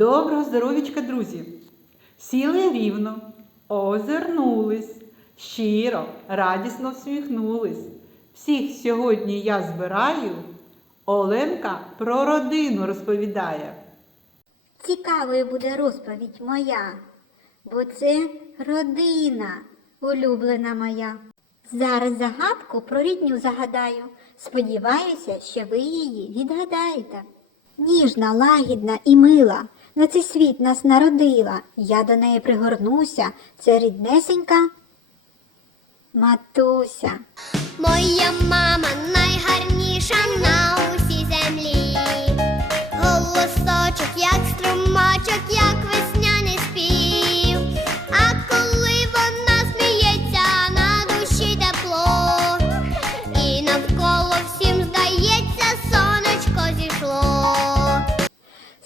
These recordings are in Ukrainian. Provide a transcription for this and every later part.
Доброго здоровічка, друзі! Сіли рівно, озирнулись, щиро, радісно всміхнулись. Всіх сьогодні я збираю. Оленка про родину розповідає. Цікавою буде розповідь моя, бо це родина улюблена моя. Зараз загадку про рідню загадаю. Сподіваюся, що ви її відгадаєте. Ніжна, лагідна і мила, на цей світ нас народила. Я до неї пригорнуся. Це ріднесенька матуся. Моя мама найгарніша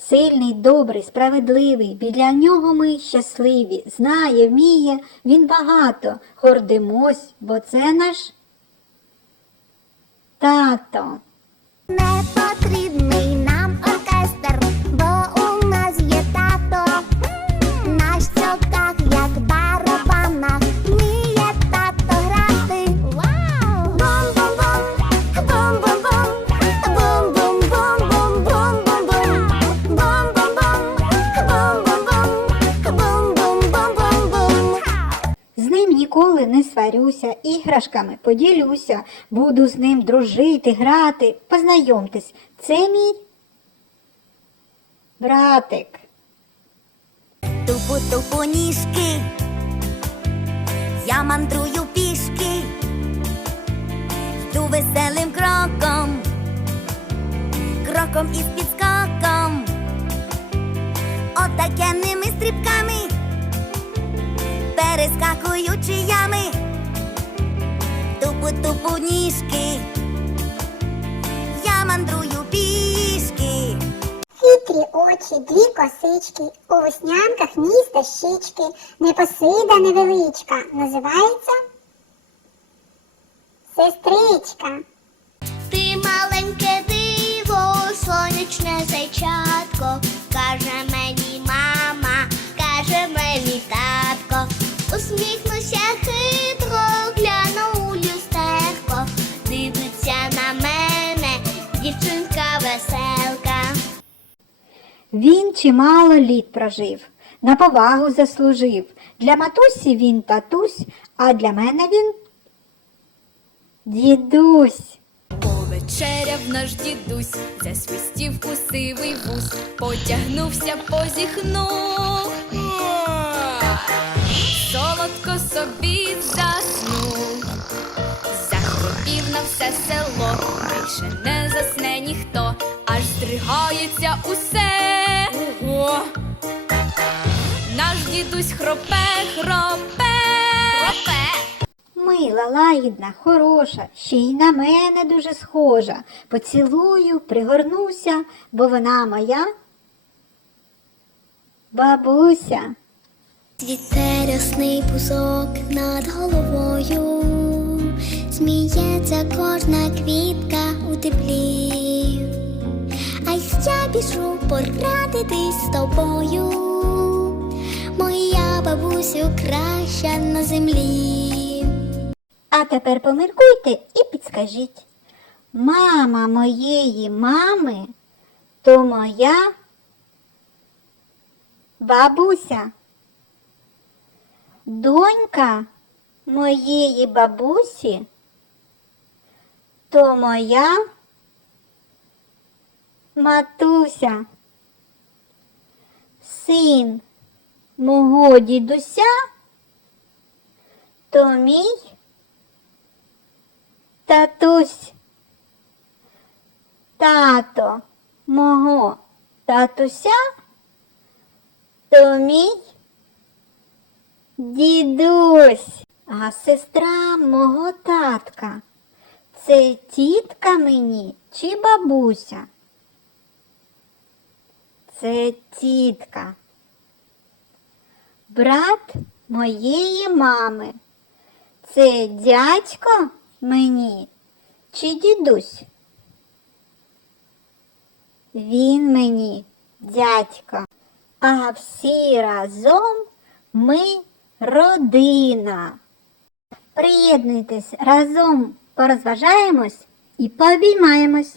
Сильний, добрий, справедливий, біля нього ми щасливі. Знає, вміє, він багато. Гордимось, бо це наш тато. Не потрібний сварюся, іграшками поділюся, буду з ним дружити, грати. Познайомтесь, це мій братик. Тупу-тупу ніжки, я мандрую пішки, йду веселим кроком, кроком із підскоком, отакенними стрибками, перескакуючи ями, тупу-тупу ніжки, я мандрую пішки. Хитрі очі, дві косички, у веснянках ніс та щічки, непосида невеличка, називається сестричка. Ти маленьке диво, сонячне зайчатко, каже мені мама, каже мені татко, усміхнуся Він чимало літ прожив, на повагу заслужив. Для матусі він татусь, а для мене він дідусь. Повечеряв наш дідусь, засвистів у сивий вус, потягнувся, позіхнув, солодко собі заснув, захропів на все село, більше не засне ніхто, аж здригається усе. Ого! Наш дідусь хропе, хропе, хропе. Мила, лагідна, хороша, ще й на мене дуже схожа. Поцілую, пригорнуся, бо вона моя бабуся. Цвіте рясний пусок над головою, сміється кожна квітка у теплі, я біжу порадитись з тобою, моя бабусю краща на землі. А тепер поміркуйте і підскажіть. Мама моєї мами то моя бабуся. Донька моєї бабусі то моя матуся. Син мого дідуся то мій татусь. тато мого татуся, то мій дідусь, а сестра мого татка. Це тітка мені чи бабуся? Це тітка. Брат моєї мами. Це дядько мені чи дідусь? Він мені дядько, а всі разом ми родина. Приєднуйтесь разом порозважаємось і пообіймаємось.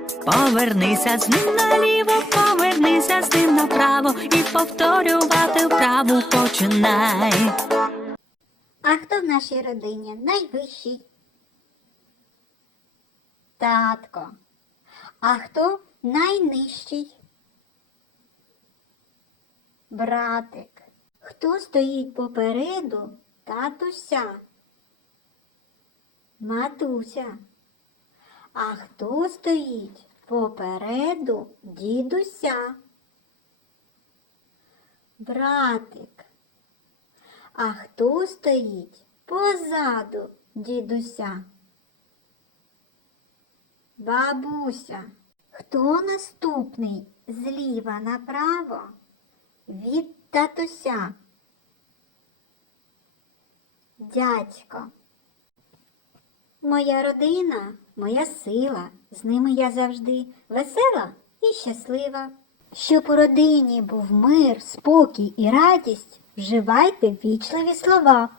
Повернися з ним наліво, повернися з ним направо і повторювати вправу починай. А хто в нашій родині найвищий? Татко. А хто найнижчий? Братик. Хто стоїть попереду татуся? Матуся. А хто стоїть попереду дідуся? Братик. А хто стоїть позаду дідуся? Бабуся. Хто наступний зліва направо від татуся? Дядько. Моя родина, моя сила, з ними я завжди весела і щаслива. Щоб у родині був мир, спокій і радість, вживайте ввічливі слова.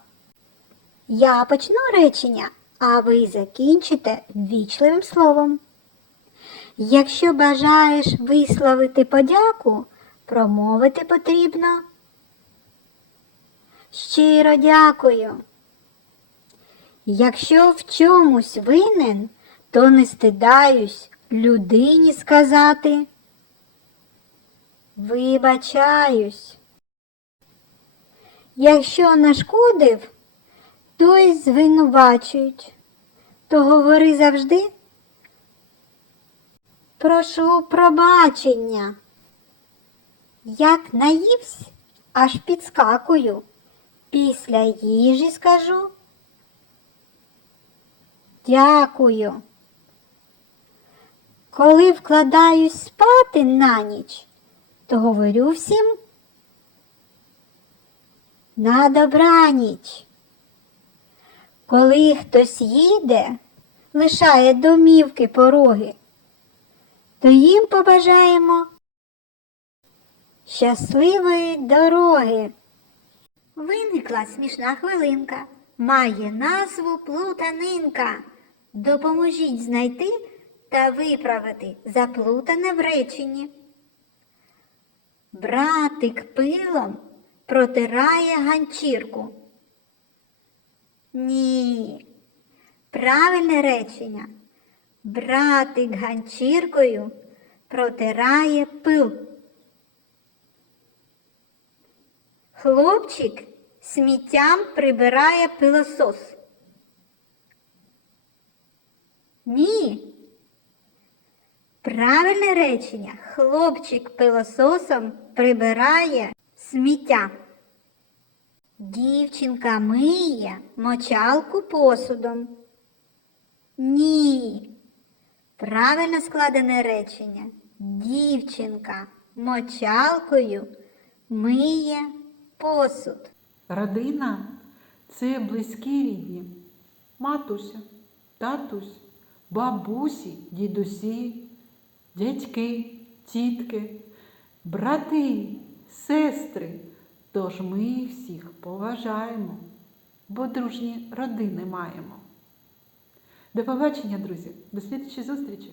Я почну речення, а ви закінчите ввічливим словом. Якщо бажаєш висловити подяку, промовити потрібно. Щиро дякую. Якщо в чомусь винен, то не стидаюсь людині сказати. Вибачаюсь. Якщо нашкодив, то й звинувачують, то говори завжди. Прошу пробачення. Як наївсь, аж підскакую. Після їжі скажу. Дякую. Коли вкладаюсь спати на ніч, то говорю всім на добраніч. Коли хтось їде, лишає домівки пороги, то їм побажаємо щасливої дороги. Виникла смішна хвилинка, має назву плутанинка. Допоможіть знайти та виправити заплутане в реченні. Братик пилом протирає ганчірку. Ні. Правильне речення. Братик ганчіркою протирає пил. Хлопчик сміттям прибирає пилосос. Ні. Правильне речення. Хлопчик пилососом прибирає сміття. Дівчинка миє мочалку посудом. Ні. Правильно складене речення. Дівчинка мочалкою миє посуд. Родина це близькі рідні. Матуся, татусь, бабусі, дідусі, дядьки, тітки, брати, сестри. Тож ми їх всіх поважаємо, бо дружні родини маємо. До побачення, друзі, до слідчої зустрічі!